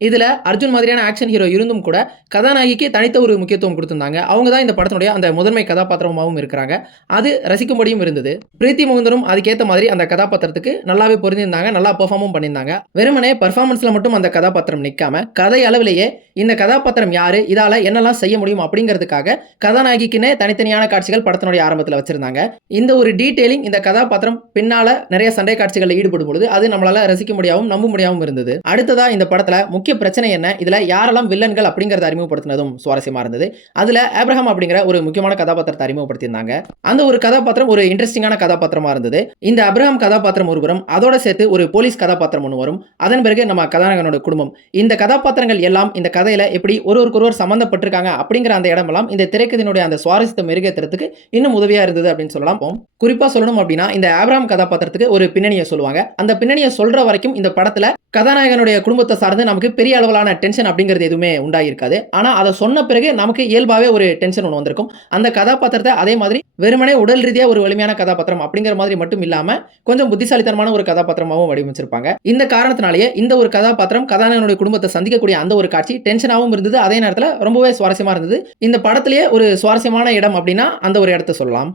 இதுல அர்ஜுன் மாதிரியான action hero இருந்தும் கூட கதாநாயகிக்கு தனித்த ஒரு முக்கியத்துவம் கொடுத்திருந்தாங்க. அவங்க தான் இந்த படத்தினுடைய அந்த முதன்மை கதாபாத்திரமாவும் இருக்கிறாங்க. அது ரசிக்கும்படியும் இருந்தது. பிரீத்தி முகுந்தனும் அதுக்கேத்த மாதிரி அந்த கதாபாத்திரத்துக்கு நல்லாவே பொருந்தியிருந்தாங்க. நல்லா பெர்ஃபார்மும் பண்ணியிருந்தாங்க. வெறுமனே பெர்ஃபார்மன்ஸ்ல மட்டும் அந்த கதாபாத்திரம் நிக்காம, கதை அளவிலேயே இந்த கதாபாத்திரம் யாரு? இதால என்னெல்லாம் செய்ய முடியும்? அப்படிங்கிறதுக்காக கதாநாயகிக்குன்னே தனித்தனியான காட்சிகள் படத்தினுடைய ஆரம்பத்துல வச்சிருந்தாங்க. இந்த ஒரு டீடைலிங் இந்த கதாபாத்திரம் பின்னால நிறைய சண்டை காட்சிகள்ல ஈடுபடும் பொழுது அது நம்மளால ரசிக்க முடியாவும் நம்ப முடியாவும் இருந்தது. அடுத்ததா இந்த படத்துல முக்கிய பிரச்சனை என்ன? இதுல யாரெல்லாம் வில்லன்கள் அப்படிங்கறத அறிமுகப்படுத்தினதும் சுவாரஸ்யமா இருந்தது. அதுல ஆபிரகாம் அப்படிங்கிற ஒரு முக்கியமான கதாபாத்திரத்தை அறிமுகப்படுத்தியிருந்தாங்க. அந்த ஒரு கதாபாத்திரம் ஒரு இன்ட்ரெஸ்டிங்கான கதாபாத்திரமா இருந்தது. இந்த ஆபிரகாம் கதாபாத்திரம் ஒருபுறம், அதோட சேர்த்து ஒரு போலீஸ் கதாபாத்திரம் ஒன்று வரும். அதன் பிறகு நம்ம கதாநாயகனோட குடும்பம். இந்த கதாபாத்திரங்கள் எல்லாம் இந்த கதையில எப்படி ஒருவருக்கொருவர் சம்பந்தப்பட்டிருக்காங்க அப்படிங்கிற அந்த இடமெல்லாம் இந்த திரைக்கதையினுடைய அந்த சுவாரஸ்யத்தை மெருகேற்றுறதுக்கு இன்னும் உதவியா இருந்தது அப்படின்னு சொல்லலாம். குறிப்பா சொல்லணும் அப்படின்னா இந்த ஆபிரகாம் கதாபாத்திரத்துக்கு ஒரு பின்னணியை சொல்லுவாங்க. அந்த பின்னணியை சொல்ற வரைக்கும் இந்த படத்துல கதாநாயகனுடைய குடும்பத்தை சார்ந்து நமக்கு பெரிய அளவிலான டென்ஷன் அப்படிங்கிறது எதுவுமே உண்டாயிருக்காது. ஆனா அதை சொன்ன பிறகு நமக்கு இயல்பாவே ஒரு டென்ஷன் ஒன்று வந்திருக்கும். அந்த கதாபாத்திரத்தை அதே மாதிரி வெறுமனே உடல் ரீதியா ஒரு வலிமையான கதாபாத்திரம் அப்படிங்கிற மாதிரி மட்டும் இல்லாம கொஞ்சம் புத்திசாலித்தனமான ஒரு கதாபாத்திரமாகவும் வடிவமைச்சிருப்பாங்க. இந்த காரணத்தினாலேயே இந்த ஒரு கதாபாத்திரம் கதாநாயகனுடைய குடும்பத்தை சந்திக்கக்கூடிய அந்த ஒரு காட்சி டென்ஷனாகவும் இருந்தது. அதே நேரத்தில் ரொம்பவே சுவாரஸ்யமா இருந்தது. இந்த படத்திலேயே ஒரு சுவாரஸ்யமான இடம் அப்படின்னா அந்த ஒரு இடத்தை சொல்லலாம்.